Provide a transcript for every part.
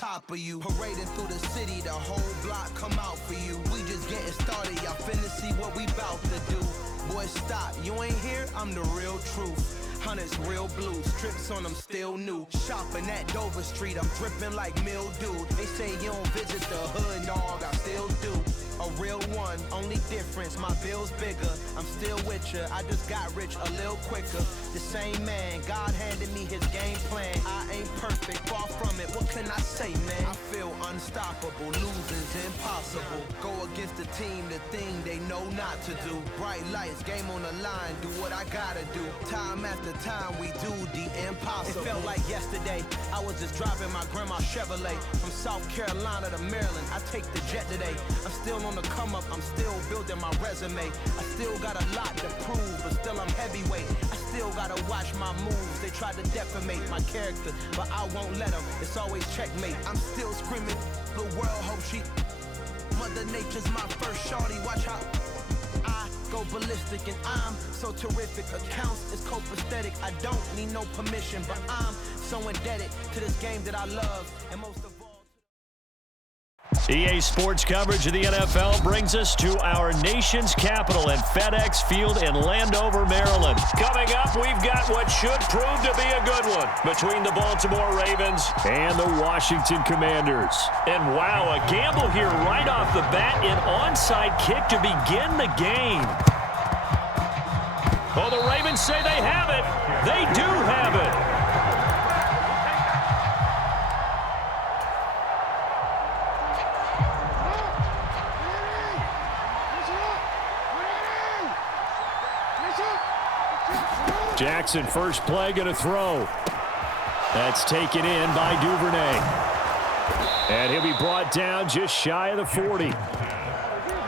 top of you. Parading through the city, the whole block come out for you. We just getting started, y'all finna see what we bout to do. Boy, stop, you ain't here, I'm the real truth. Hunters real blue, strips on them still new. Shopping at Dover Street, I'm dripping like mildew. They say you don't visit the hood, dog, I still do. A real one, only difference, my bill's bigger. I'm still with ya, I just got rich a little quicker. The same man, God handed me his game plan. I ain't perfect, far from it, what can I say, man? I feel unstoppable, losing's impossible. Go against the team, the thing they know not to do. Bright lights, game on the line, do what I gotta do. Time after time, we do the impossible. It felt like yesterday, I was just driving my grandma's Chevrolet. From South Carolina to Maryland, I take the jet today. I'm still on the come up, I'm still building my resume. I still got a lot to prove, but still I'm heavyweight. I still gotta watch my moves. They try to defamate my character, but I won't let them. It's always checkmate. I'm still screaming, the world hope she. Mother Nature's my first shorty, watch how I go ballistic and I'm so terrific. Accounts is copacetic. I don't need no permission, but I'm so indebted to this game that I love. And most of all, EA Sports coverage of the NFL brings us to our nation's capital at FedEx Field in Landover, Maryland. Coming up, we've got what should prove to be a good one between the Baltimore Ravens and the Washington Commanders. And wow, a gamble here right off the bat, an onside kick to begin the game. Oh, the Ravens say they have it. They do have it. Jackson, first play, going to throw. That's taken in by Duvernay. And he'll be brought down just shy of the 40.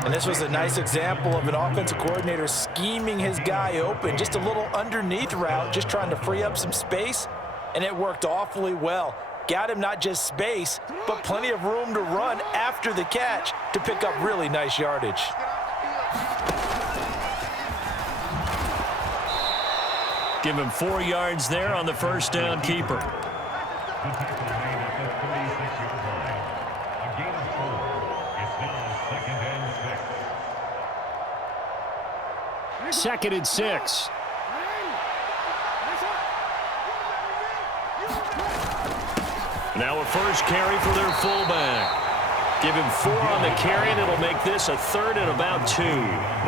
And this was a nice example of an offensive coordinator scheming his guy open. Just a little underneath route, just trying to free up some space. And it worked awfully well. Got him not just space, but plenty of room to run after the catch to pick up really nice yardage. Give him 4 yards there on the first down keeper. Second and 6. Now a first carry for their fullback. Give him 4 on the carry, and it'll make this a 3rd and about 2.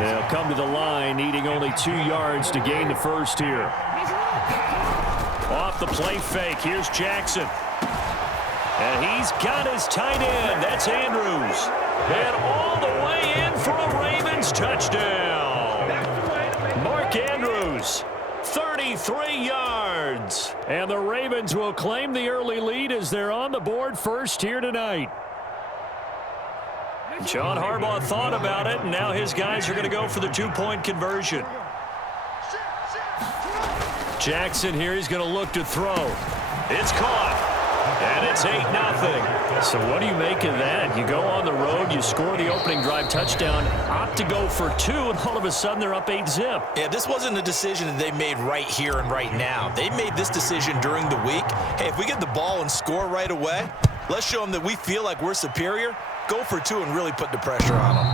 They'll come to the line, needing only 2 yards to gain the first here. Off the play fake, here's Jackson. And he's got his tight end. That's Andrews. And all the way in for a Ravens touchdown. Mark Andrews, 33 yards. And the Ravens will claim the early lead as they're on the board first here tonight. John Harbaugh thought about it, and now his guys are going to go for the 2-point conversion. Jackson here, he's going to look to throw. It's caught, and it's 8-0. So what do you make of that? You go on the road, you score the opening drive touchdown, opt to go for 2, and all of a sudden they're up 8-zip. Yeah, this wasn't a decision that they made right here and right now. They made this decision during the week. Hey, if we get the ball and score right away, let's show them that we feel like we're superior. Go for 2 and really put the pressure on them.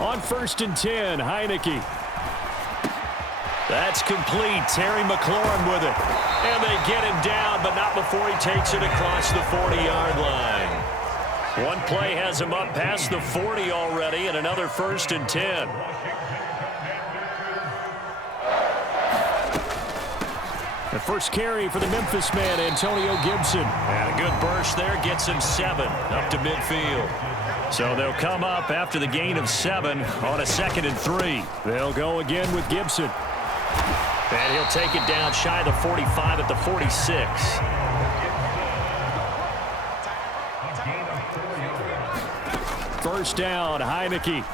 On 1st and 10, Heineke. That's complete. Terry McLaurin with it. And they get him down, but not before he takes it across the 40-yard line. One play has him up past the 40 already, and another 1st and 10. The first carry for the Memphis man, Antonio Gibson. And a good burst there gets him 7 up to midfield. So they'll come up after the gain of 7 on a 2nd and 3. They'll go again with Gibson. And he'll take it down shy of the 45 at the 46. First down, Heineke.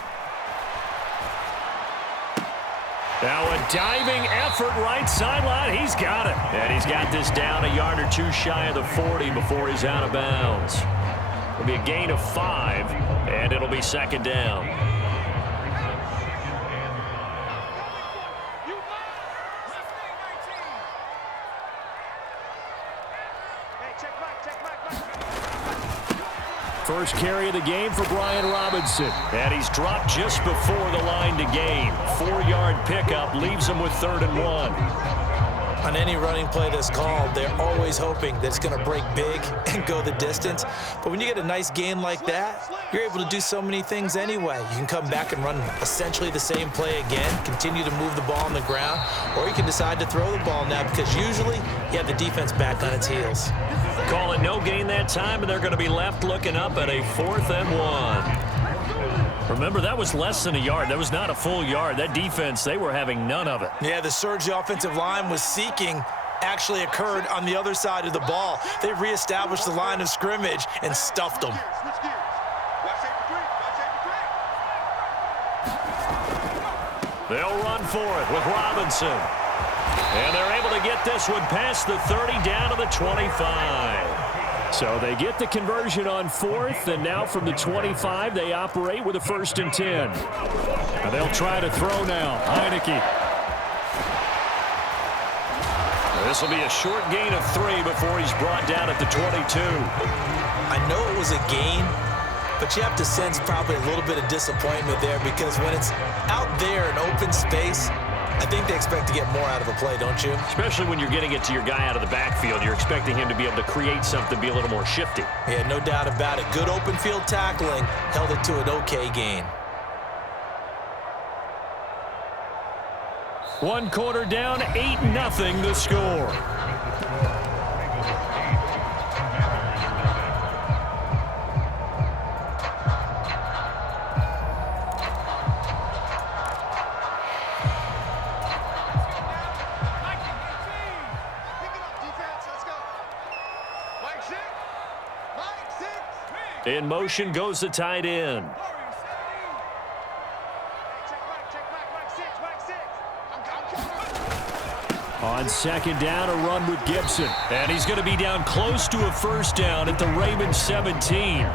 Now a diving effort right sideline. He's got it. And he's got this down a yard or two shy of the 40 before he's out of bounds. It'll be a gain of 5, and it'll be second down. First carry of the game for Brian Robinson. And he's dropped just before the line to gain. 4-yard pickup leaves him with 3rd and 1. On any running play that's called, they're always hoping that it's going to break big and go the distance. But when you get a nice gain like that, you're able to do so many things anyway. You can come back and run essentially the same play again, continue to move the ball on the ground, or you can decide to throw the ball now because usually you have the defense back on its heels. Call it no gain that time, and they're going to be left looking up at a 4th and 1. Remember, that was less than a yard. That was not a full yard. That defense, they were having none of it. Yeah, the surge the offensive line was seeking actually occurred on the other side of the ball. They reestablished the line of scrimmage and stuffed them. They'll run for it with Robinson. And they're able to get this one past the 30 down to the 25. So they get the conversion on 4th, and now from the 25, they operate with a 1st and 10. And they'll try to throw now. Heineke. This will be a short gain of 3 before he's brought down at the 22. I know it was a gain, but you have to sense probably a little bit of disappointment there because when it's out there in open space, I think they expect to get more out of a play, don't you? Especially when you're getting it to your guy out of the backfield. You're expecting him to be able to create something, be a little more shifty. Yeah, no doubt about it. Good open field tackling held it to an okay gain. 1 quarter down, 8-0 the score. In motion goes the tight end. On 2nd down, a run with Gibson. And he's going to be down close to a 1st down at the Ravens 17.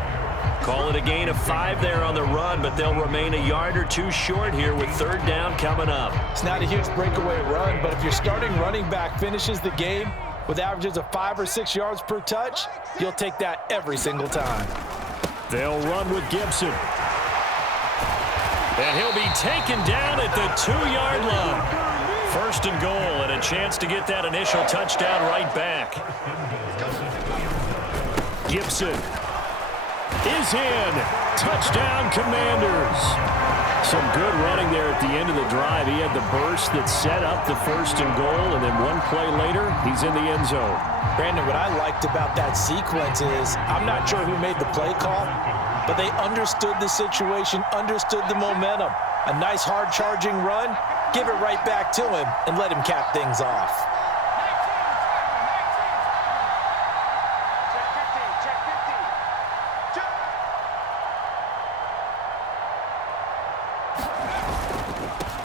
Call it a gain of 5 there on the run, but they'll remain a yard or 2 short here with 3rd down coming up. It's not a huge breakaway run, but if your starting running back finishes the game with averages of 5 or 6 yards per touch, you'll take that every single time. They'll run with Gibson. And he'll be taken down at the 2-yard line. 1st and goal, and a chance to get that initial touchdown right back. Gibson is in. Touchdown, Commanders. Some good running there at the end of the drive. He had the burst that set up the 1st and goal, and then 1 play later, he's in the end zone. Brandon, what I liked about that sequence is I'm not sure who made the play call, but they understood the situation, understood the momentum. A nice hard-charging run, give it right back to him, and let him cap things off.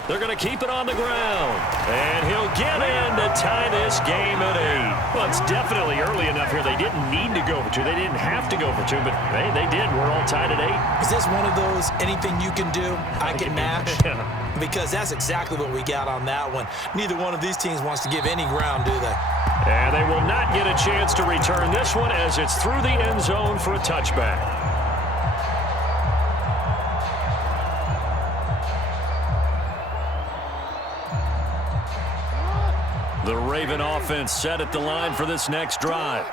They're going to keep it on the ground. And he'll get in to tie this game at 8. Well, it's definitely early enough here. They didn't need to go for 2. They didn't have to go for 2, but hey, they did. We're all tied at 8. Is this one of those anything you can do, I can match? Because that's exactly what we got on that one. Neither one of these teams wants to give any ground, do they? And they will not get a chance to return this one as it's through the end zone for a touchback. The Raven offense set at the line for this next drive.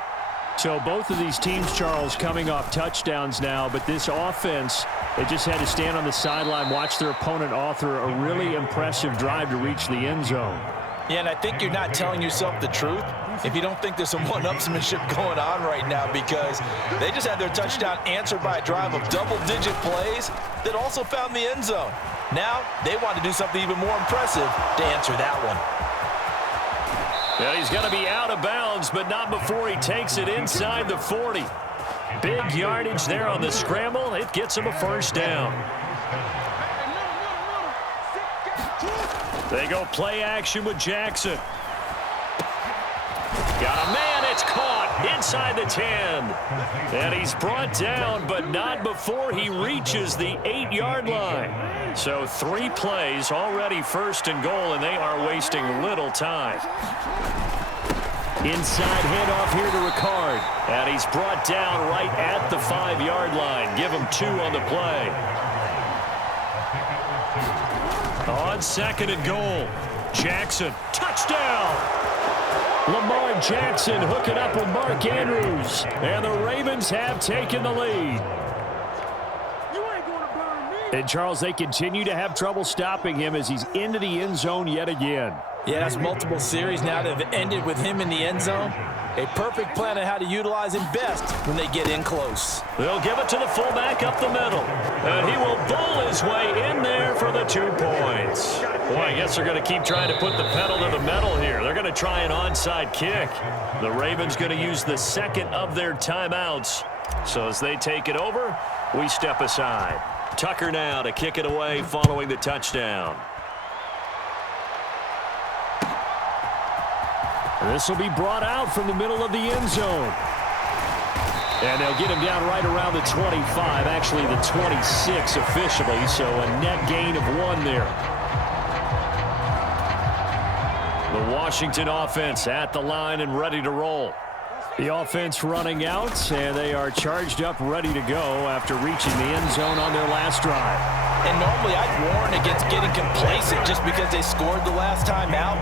So both of these teams, Charles, coming off touchdowns now, but this offense, they just had to stand on the sideline, watch their opponent author a really impressive drive to reach the end zone. Yeah, and I think you're not telling yourself the truth if you don't think there's some one-upsmanship going on right now, because they just had their touchdown answered by a drive of double-digit plays that also found the end zone. Now they want to do something even more impressive to answer that one. Yeah, he's going to be out of bounds, but not before he takes it inside the 40. Big yardage there on the scramble. It gets him a 1st down. They go play action with Jackson. Got a man, it's caught inside the 10. And he's brought down, but not before he reaches the 8-yard line. So 3 plays, already first and goal, and they are wasting little time. Inside handoff here to Ricard. And he's brought down right at the 5-yard line. Give him 2 on the play. On second and goal, Jackson, touchdown! Lamar Jackson hooking up with Mark Andrews. And the Ravens have taken the lead. And, Charles, they continue to have trouble stopping him as he's into the end zone yet again. Yeah, that's multiple series now that have ended with him in the end zone. A perfect plan on how to utilize him best when they get in close. They'll give it to the fullback up the middle. And he will bowl his way in there for the 2 points. Boy, I guess they're going to keep trying to put the pedal to the metal here. They're going to try an onside kick. The Ravens going to use the second of their timeouts. So as they take it over, we step aside. Tucker now to kick it away following the touchdown. This will be brought out from the middle of the end zone. And they'll get him down right around the 25, actually the 26 officially, so a net gain of 1 there. The Washington offense at the line and ready to roll. The offense running out, and they are charged up, ready to go after reaching the end zone on their last drive. And normally I'd warn against getting complacent just because they scored the last time out.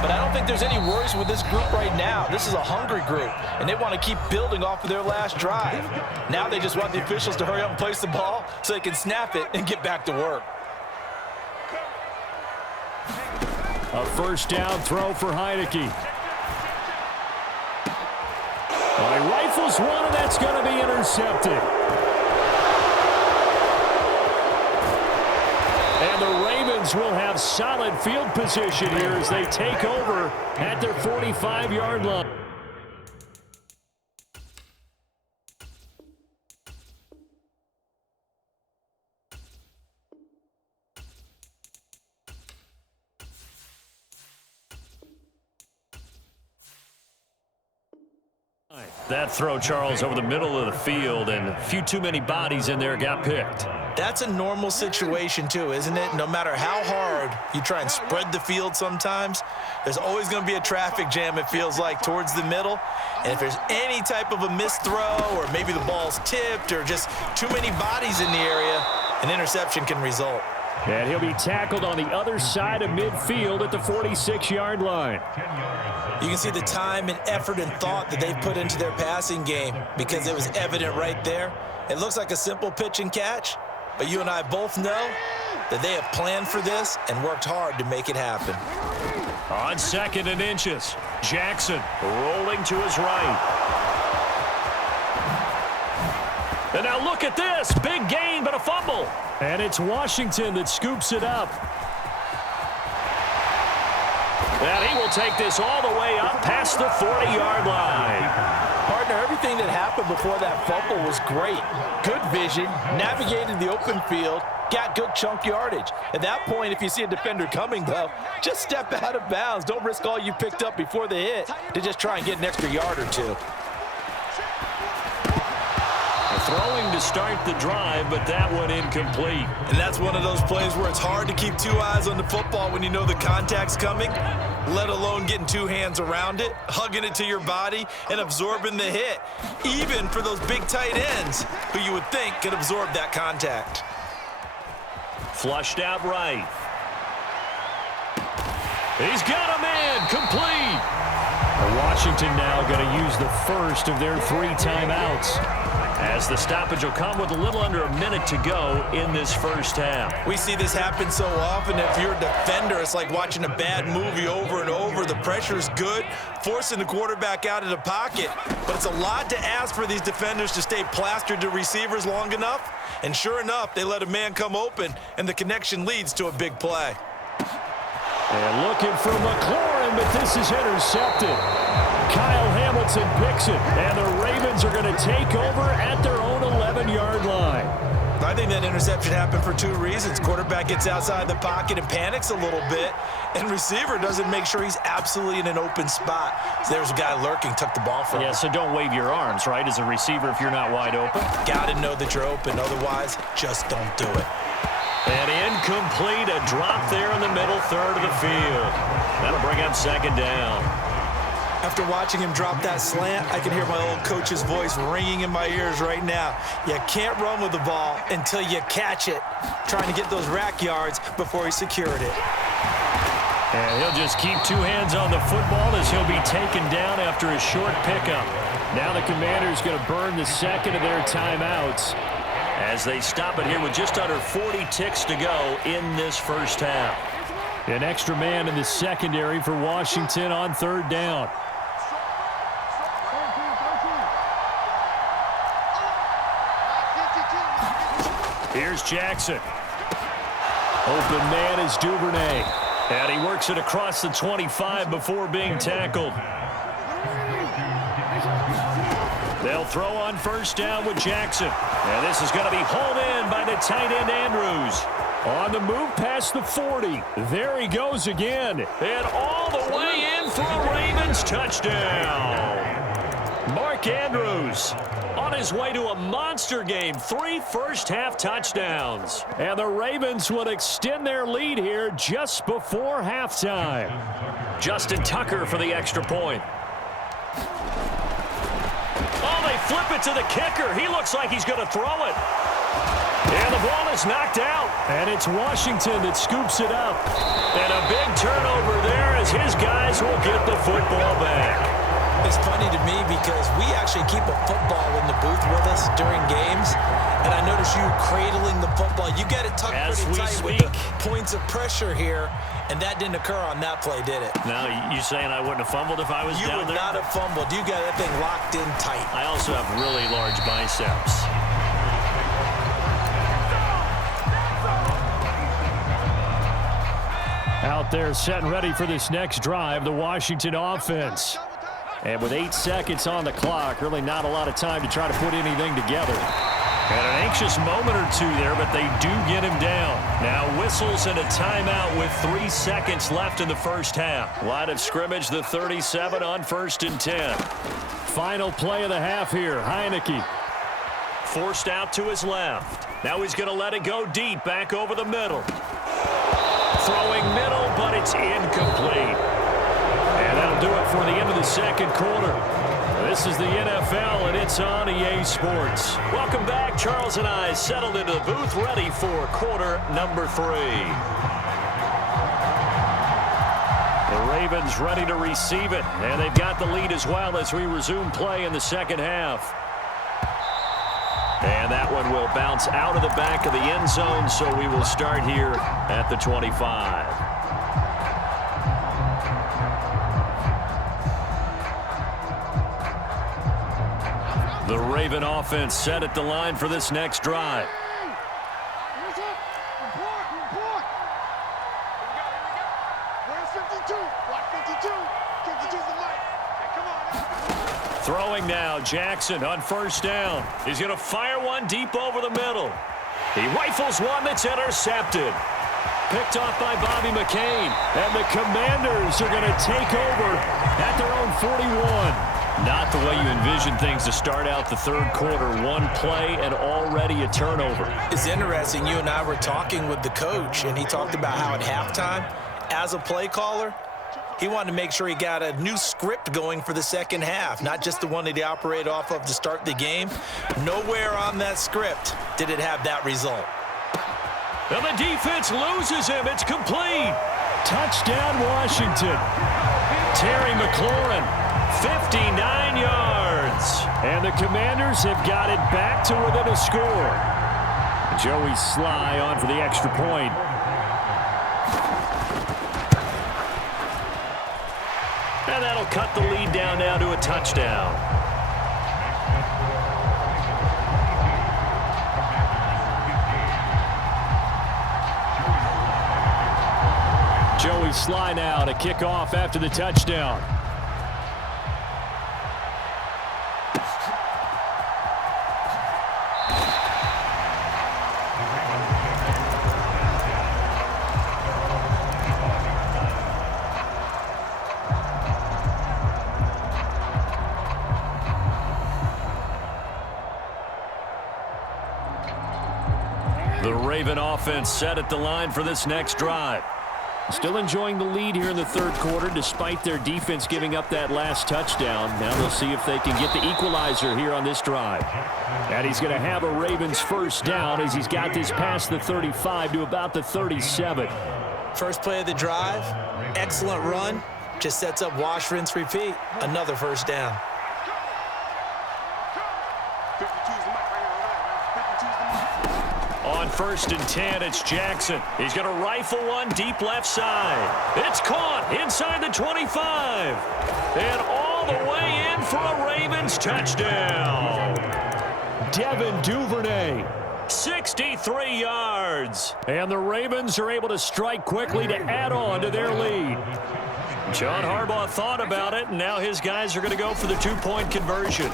But I don't think there's any worries with this group right now. This is a hungry group, and they want to keep building off of their last drive. Now they just want the officials to hurry up and place the ball so they can snap it and get back to work. A first down throw for Heineke. Well, he rifles one, and that's going to be intercepted. And the Ravens will have solid field position here as they take over at their 45-yard line. That throw, Charles, over the middle of the field, and a few too many bodies in there got picked. That's a normal situation, too, isn't it? No matter how hard you try and spread the field sometimes, there's always going to be a traffic jam, it feels like, towards the middle. And if there's any type of a missed throw or maybe the ball's tipped or just too many bodies in the area, an interception can result. And he'll be tackled on the other side of midfield at the 46-yard line. You can see the time and effort and thought that they've put into their passing game because it was evident right there. It looks like a simple pitch and catch, but you and I both know that they have planned for this and worked hard to make it happen. On second and inches, Jackson rolling to his right. And now look at this. Big gain, but a fumble. And it's Washington that scoops it up. And he will take this all the way up past the 40-yard line. Partner, everything that happened before that fumble was great. Good vision, navigated the open field, got good chunk yardage. At that point, if you see a defender coming, though, just step out of bounds. Don't risk all you picked up before the hit to just try and get an extra yard or two. Throwing to start the drive, but that one incomplete. And that's one of those plays where it's hard to keep 2 eyes on the football when you know the contact's coming, let alone getting 2 hands around it, hugging it to your body, and absorbing the hit, even for those big tight ends who you would think could absorb that contact. Flushed out right. He's got a man, complete. Washington now going to use the first of their 3 timeouts, as the stoppage will come with a little under a minute to go in this first half. We see this happen so often. If you're a defender, it's like watching a bad movie over and over. The pressure's good, forcing the quarterback out of the pocket. But it's a lot to ask for these defenders to stay plastered to receivers long enough. And sure enough, they let a man come open, and the connection leads to a big play. And looking for McLaurin, but this is intercepted. Kyle Hamilton picks it, and the Ravens are going to take over at their own 11-yard line. I think that interception happened for two reasons. Quarterback gets outside the pocket and panics a little bit, and receiver doesn't make sure he's absolutely in an open spot. So there's a guy lurking, took the ball from him. Yeah, so don't wave your arms, right, as a receiver if you're not wide open. Got to know that you're open. Otherwise, just don't do it. And incomplete, a drop there in the middle third of the field. That'll bring up second down. After watching him drop that slant, I can hear my old coach's voice ringing in my ears right now. You can't run with the ball until you catch it. Trying to get those rack yards before he secured it. And he'll just keep two hands on the football as he'll be taken down after a short pickup. Now the Commanders going to burn the second of their timeouts as they stop it here with just under 40 ticks to go in this first half. An extra man in the secondary for Washington on third down. Here's Jackson. Open man is Duvernay. And he works it across the 25 before being tackled. They'll throw on first down with Jackson. And this is going to be hauled in by the tight end Andrews. On the move past the 40. There he goes again. And all the way in for a Ravens touchdown. Mark Andrews on his way to a monster game. 3 first-half touchdowns. And the Ravens would extend their lead here just before halftime. Justin Tucker for the extra point. Oh, they flip it to the kicker. He looks like he's going to throw it. And the ball is knocked out. And it's Washington that scoops it up. And a big turnover there as his guys will get the football back. It's funny to me because we actually keep a football in the booth with us during games. And I notice you cradling the football. You got it tucked pretty tight with the points of pressure here. And that didn't occur on that play, did it? Now, you saying I wouldn't have fumbled if I was down there? You would not have fumbled. You got that thing locked in tight. I also have really large biceps. Out there set and ready for this next drive, the Washington offense. And with 8 seconds on the clock, really not a lot of time to try to put anything together. And an anxious moment or two there, but they do get him down. Now whistles and a timeout with 3 seconds left in the first half. Line of scrimmage, the 37 on 1st and 10. Final play of the half here, Heineke. Forced out to his left. Now he's going to let it go deep, back over the middle. Throwing middle, but it's incomplete. And that'll do it for the end of the second quarter. This is the NFL, and it's on EA Sports. Welcome back. Charles and I settled into the booth, ready for quarter number 3. The Ravens ready to receive it, and they've got the lead as well as we resume play in the second half. And that one will bounce out of the back of the end zone, so we will start here at the 25. The Raven offense set at the line for this next drive. Throwing now, Jackson on first down. He's going to fire one deep over the middle. He rifles one that's intercepted. Picked off by Bobby McCain. And the Commanders are going to take over at their own 41. Not the way you envision things to start out the third quarter. One play and already a turnover. It's interesting. You and I were talking with the coach, and he talked about how at halftime, as a play caller, he wanted to make sure he got a new script going for the second half, not just the one that he operated off of to start the game. Nowhere on that script did it have that result. And the defense loses him. It's complete. Touchdown, Washington. Terry McLaurin, 59 yards. And the Commanders have got it back to within a score. Joey Sly on for the extra point. And that'll cut the lead down now to a touchdown. Joey Sly now to kick off after the touchdown. The Raven offense set at the line for this next drive. Still enjoying the lead here in the third quarter despite their defense giving up that last touchdown. Now they'll see if they can get the equalizer here on this drive. And he's going to have a Ravens first down as he's got this past the 35 to about the 37. First play of the drive, excellent run. Just sets up wash, rinse, repeat. Another first down. On 1st and 10, it's Jackson. He's going to rifle one deep left side. It's caught inside the 25. And all the way in for a Ravens touchdown. Devin Duvernay. 63 yards. And the Ravens are able to strike quickly to add on to their lead. John Harbaugh thought about it, and now his guys are going to go for the two-point conversion.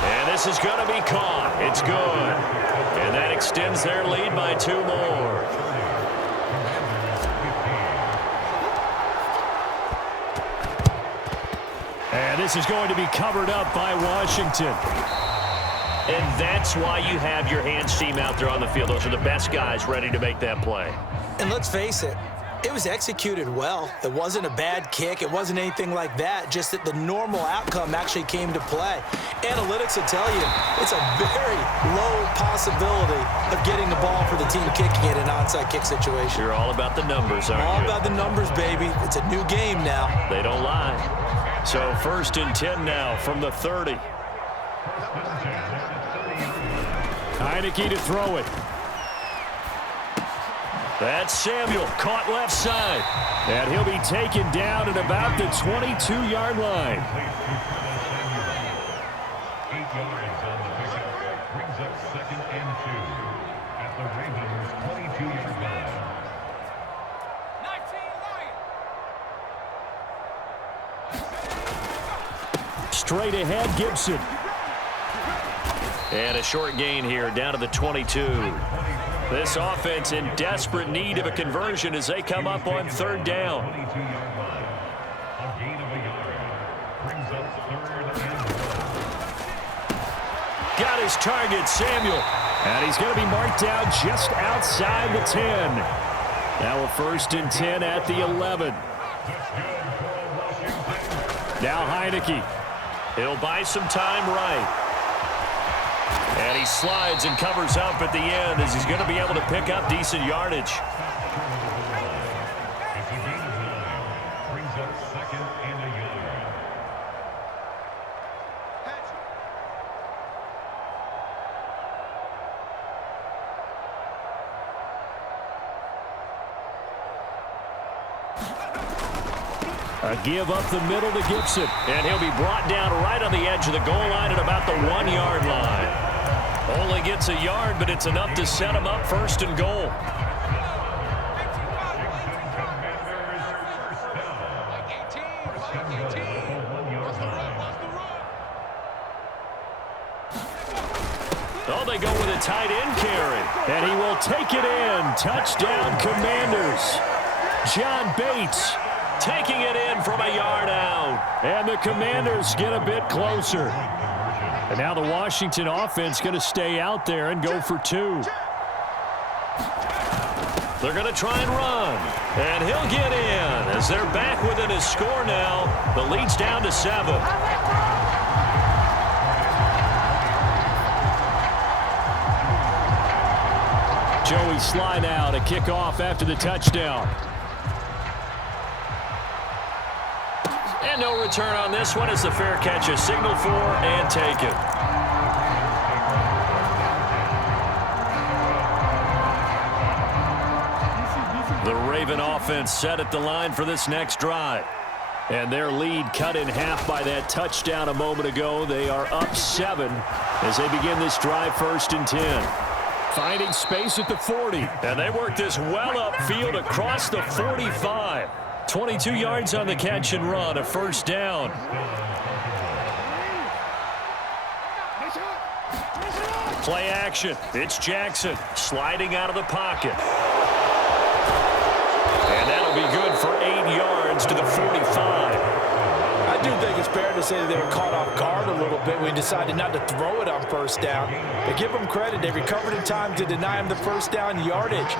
And this is going to be caught. It's good. And that extends their lead by 2 more. And this is going to be covered up by Washington. And that's why you have your hands team out there on the field. Those are the best guys ready to make that play. And let's face it, it was executed well. It wasn't a bad kick. It wasn't anything like that. Just that the normal outcome actually came to play. Analytics will tell you it's a very low possibility of getting the ball for the team kicking it in an onside kick situation. You're all about the numbers, aren't you? All about the numbers, baby. It's a new game now. They don't lie. So 1st and 10 now from the 30. Heineke to throw it. That's Samuel, caught left side. And he'll be taken down at about the 22-yard line. 8 yards on the pickup. Brings up 2nd and 2 at the Ravens' 22-yard line. 19 Lions. Straight ahead, Gibson. And a short gain here, down to the 22. This offense in desperate need of a conversion as they come up on 3rd down. 22-yard line. A gain of a yard. Brings up 3rd and 1. Got his target, Samuel. And he's going to be marked down just outside the 10. Now a 1st and 10 at the 11. Now Heineke. He'll buy some time right. And he slides and covers up at the end as he's going to be able to pick up decent yardage. It's a gain of 9. Brings up 2nd and a yard. A give up the middle to Gibson. And he'll be brought down right on the edge of the goal line at about the 1-yard line. Only gets a yard, but it's enough to set him up 1st and goal. Oh, they go with a tight end carry. And he will take it in. Touchdown, Commanders. John Bates taking it in from a yard out. And the Commanders get a bit closer. And now the Washington offense going to stay out there and go for 2. They're going to try and run. And he'll get in as they're back within his score now. The lead's down to 7. Joey slide out, a kickoff after the touchdown. And no return on this one as the fair catch is signaled for and taken. The Raven offense set at the line for this next drive. And their lead cut in half by that touchdown a moment ago. They are up 7 as they begin this drive 1st and 10. Finding space at the 40. And they work this well upfield across the 45. 22 yards on the catch and run, a 1st down. Play action. It's Jackson sliding out of the pocket. And that'll be good for 8 yards to the 45. I do think it's fair to say that they were caught off guard a little bit when we decided not to throw it on first down. But give them credit. They recovered in time to deny him the first down yardage.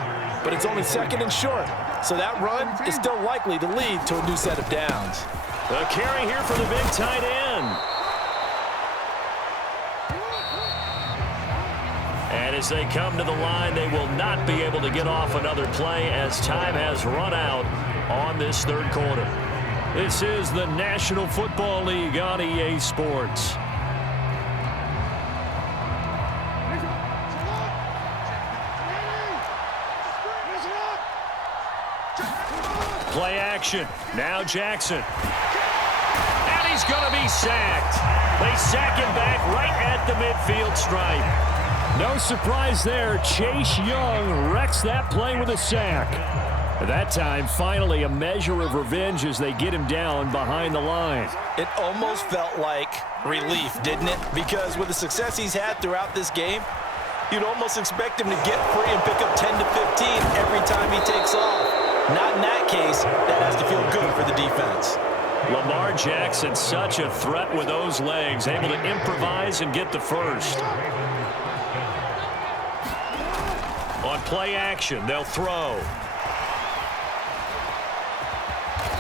But it's only 2nd and short. So that run is still likely to lead to a new set of downs. The carry here for the big tight end. And as they come to the line, they will not be able to get off another play as time has run out on this 3rd quarter. This is the National Football League on EA Sports. Play action. Now Jackson. And he's going to be sacked. They sack him back right at the midfield stripe. No surprise there. Chase Young wrecks that play with a sack. At that time, finally a measure of revenge as they get him down behind the line. It almost felt like relief, didn't it? Because with the success he's had throughout this game, you'd almost expect him to get free and pick up 10 to 15 every time he takes off. Not in that case. That has to feel good for the defense. Lamar Jackson, such a threat with those legs, able to improvise and get the first. On play action, they'll throw.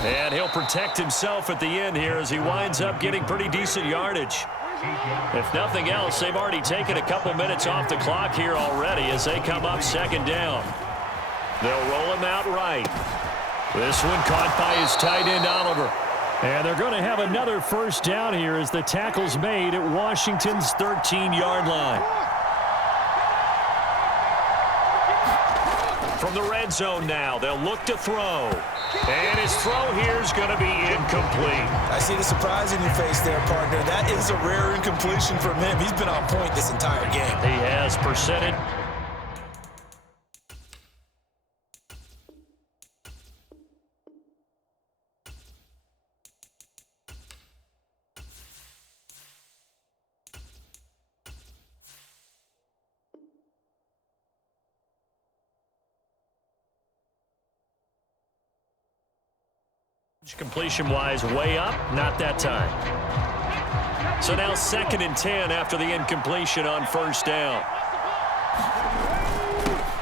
And he'll protect himself at the end here as he winds up getting pretty decent yardage. If nothing else, they've already taken a couple minutes off the clock here already as they come up 2nd down. They'll roll him out right. This one caught by his tight end, Oliver. And they're going to have another first down here as the tackle's made at Washington's 13-yard line. From the red zone now, they'll look to throw. And his throw here is going to be incomplete. I see the surprise in your face there, partner. That is a rare incompletion from him. He's been on point this entire game. He has percentage. Completion-wise, way up, not that time. So now 2nd and 10 after the incompletion on first down.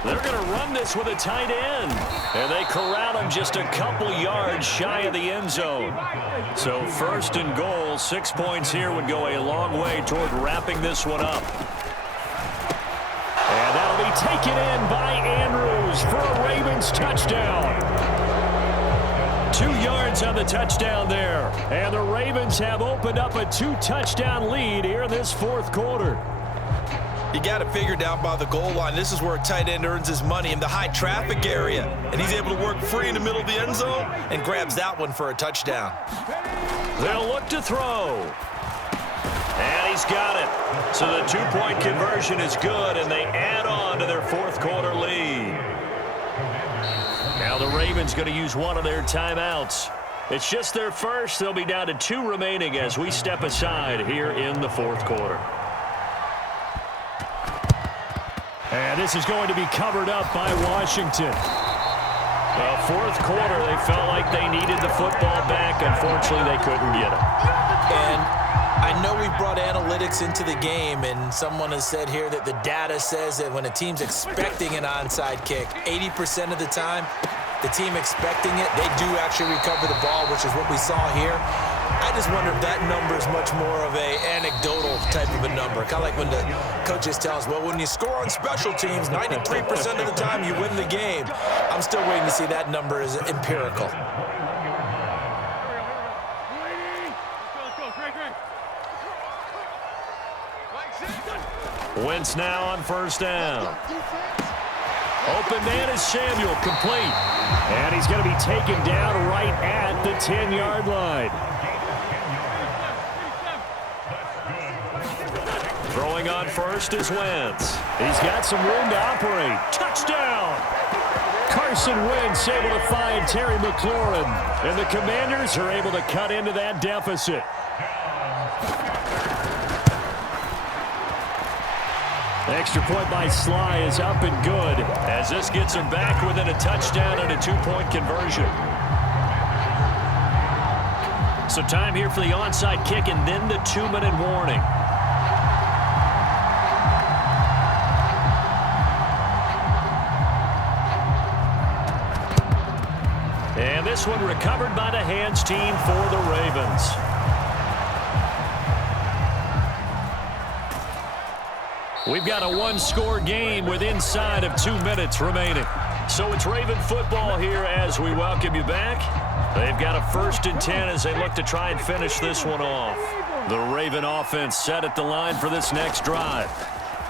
They're going to run this with a tight end. And they corral him just a couple yards shy of the end zone. So 1st and goal, 6 points here would go a long way toward wrapping this one up. And that'll be taken in by Andrews for a Ravens touchdown. 2 yards on the touchdown there. And the Ravens have opened up a 2-touchdown lead here in this 4th quarter. You got it figured out by the goal line. This is where a tight end earns his money in the high traffic area. And he's able to work free in the middle of the end zone and grabs that one for a touchdown. They'll look to throw. And he's got it. So the 2-point conversion is good, and they add on to their 4th quarter lead. Now the Ravens going to use one of their timeouts. It's just their first. They'll be down to 2 remaining as we step aside here in the 4th quarter. And this is going to be covered up by Washington. Well, 4th quarter, they felt like they needed the football back. Unfortunately, they couldn't get it. And I know we brought analytics into the game, and someone has said here that the data says that when a team's expecting an onside kick, 80% of the time, the team expecting it, they do actually recover the ball, which is what we saw here. I just wonder if that number is much more of a anecdotal type of a number. Kind of like when the coaches tell us, well, when you score on special teams, 93% of the time you win the game. I'm still waiting to see that number is empirical. Wentz now on first down. Open man is Samuel, complete. And he's going to be taken down right at the 10-yard line. Throwing on first is Wentz. He's got some room to operate. Touchdown! Carson Wentz able to find Terry McLaurin. And the Commanders are able to cut into that deficit. The extra point by Sly is up and good as this gets him back within a touchdown and a 2-point conversion. So time here for the onside kick and then the 2-minute warning. And this one recovered by the hands team for the Ravens. We've got a one-score game with inside of 2 minutes remaining. So it's Raven football here as we welcome you back. They've got a 1st and 10 as they look to try and finish this one off. The Raven offense set at the line for this next drive.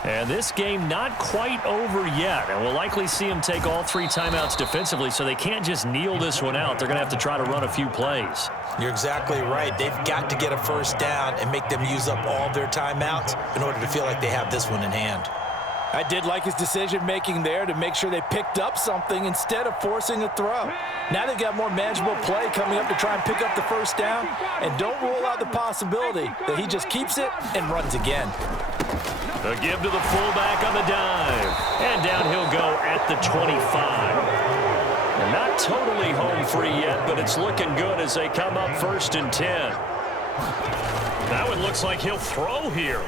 And this game not quite over yet. And we'll likely see them take all 3 timeouts defensively, so they can't just kneel this one out. They're going to have to try to run a few plays. You're exactly right. They've got to get a first down and make them use up all their timeouts in order to feel like they have this one in hand. I did like his decision-making there to make sure they picked up something instead of forcing a throw. Now they've got more manageable play coming up to try and pick up the first down, and don't rule out the possibility that he just keeps it and runs again. A give to the fullback on the dive, and down he'll go at the 25. And not totally home free yet, but it's looking good as they come up 1st and 10. Now it looks like he'll throw here.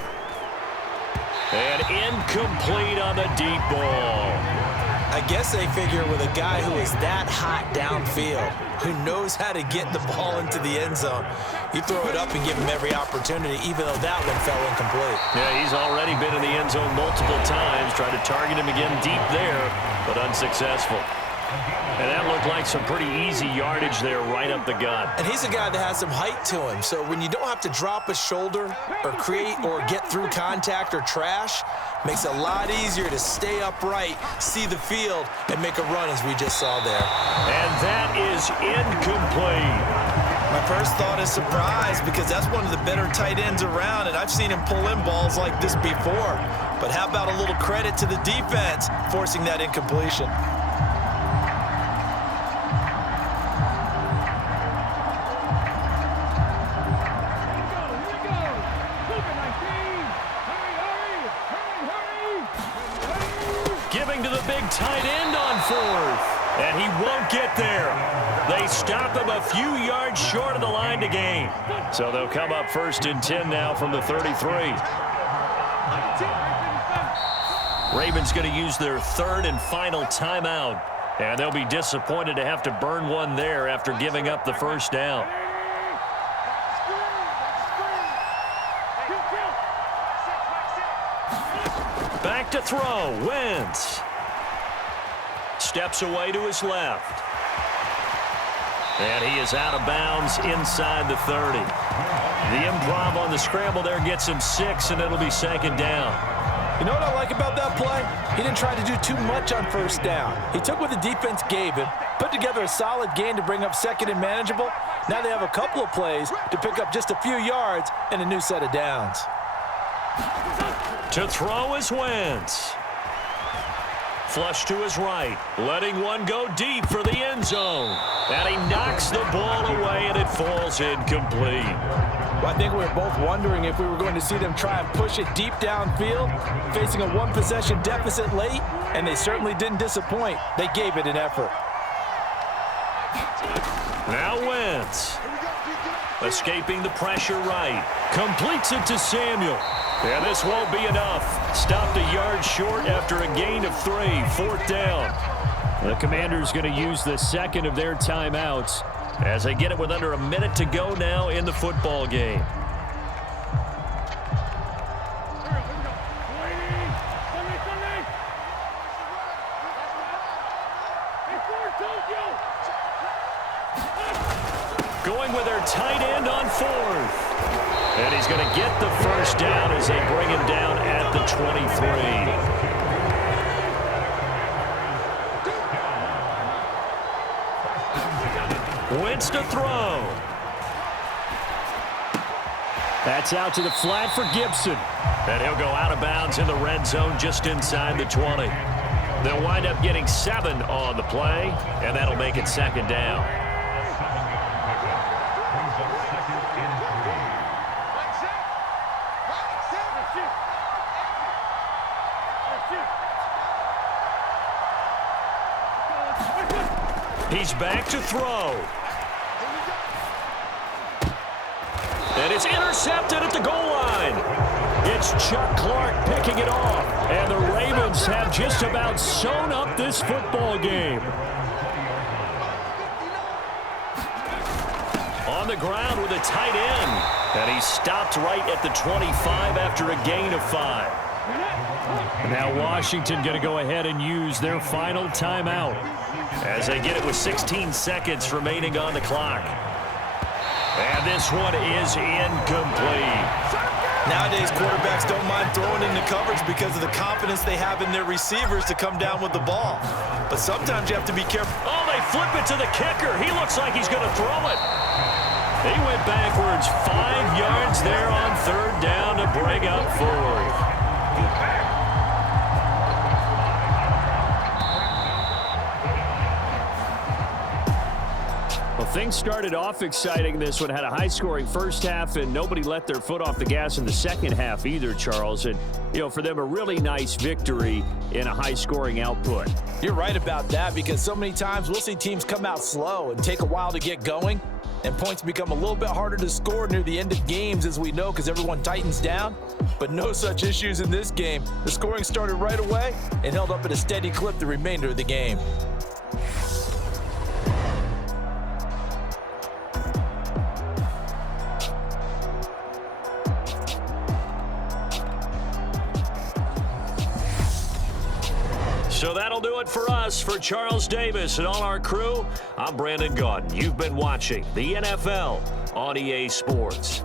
And incomplete on the deep ball. I guess they figure with a guy who is that hot downfield, who knows how to get the ball into the end zone, you throw it up and give him every opportunity, even though that one fell incomplete. Yeah, he's already been in the end zone multiple times, tried to target him again deep there, but unsuccessful. And that looked like some pretty easy yardage there right up the gut. And he's a guy that has some height to him, so when you don't have to drop a shoulder or create or get through contact or trash, makes it a lot easier to stay upright, see the field, and make a run as we just saw there. And that is incomplete. My first thought is surprise, because that's one of the better tight ends around, and I've seen him pull in balls like this before. But how about a little credit to the defense forcing that incompletion? Giving to the big tight end on 4th. And he won't get there. They stop him a few yards short of the line to gain. So they'll come up 1st and 10 now from the 33. Ravens going to use their 3rd and final timeout. And they'll be disappointed to have to burn one there after giving up the first down. Back to throw. Wentz. Steps away to his left. And he is out of bounds inside the 30. The improv on the scramble there gets him 6, and it'll be 2nd down. You know what I like about that play? He didn't try to do too much on first down. He took what the defense gave him, put together a solid gain to bring up 2nd and manageable. Now they have a couple of plays to pick up just a few yards and a new set of downs. To throw is Wentz. Flush to his right, letting one go deep for the end zone. And he knocks the ball away, and it falls incomplete. Well, I think we were both wondering if we were going to see them try and push it deep downfield, facing a one-possession deficit late, and they certainly didn't disappoint. They gave it an effort. Now Wentz. Escaping the pressure right. Completes it to Samuel. And this won't be enough. Stopped a yard short after a gain of 3. 4th down. The Commanders going to use the 2nd of their timeouts as they get it with under a minute to go now in the football game. Going with their tight end on 4th. And he's going to get the first down as they bring him down at the 23. Wentz to throw. That's out to the flat for Gibson. And he'll go out of bounds in the red zone just inside the 20. They'll wind up getting 7 on the play, and that'll make it 2nd down. He's back to throw. It's intercepted at the goal line. It's Chuck Clark picking it off. And the Ravens have just about sewn up this football game. On the ground with a tight end. And he stopped right at the 25 after a gain of 5. Now Washington going to go ahead and use their final timeout. As they get it with 16 seconds remaining on the clock. And this one is incomplete. Nowadays, quarterbacks don't mind throwing into coverage because of the confidence they have in their receivers to come down with the ball. But sometimes you have to be careful. Oh, they flip it to the kicker. He looks like he's going to throw it. He went backwards 5 yards there on 3rd down to bring up 4th. Well, things started off exciting. This one had a high-scoring first half, and nobody let their foot off the gas in the second half either, Charles. And, you know, for them, a really nice victory in a high-scoring output. You're right about that because so many times we'll see teams come out slow and take a while to get going, and points become a little bit harder to score near the end of games, as we know, because everyone tightens down. But no such issues in this game. The scoring started right away and held up at a steady clip the remainder of the game. So that'll do it for us. For Charles Davis and all our crew, I'm Brandon Gaudin. You've been watching the NFL on EA Sports.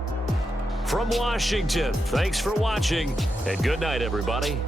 From Washington, thanks for watching, and good night, everybody.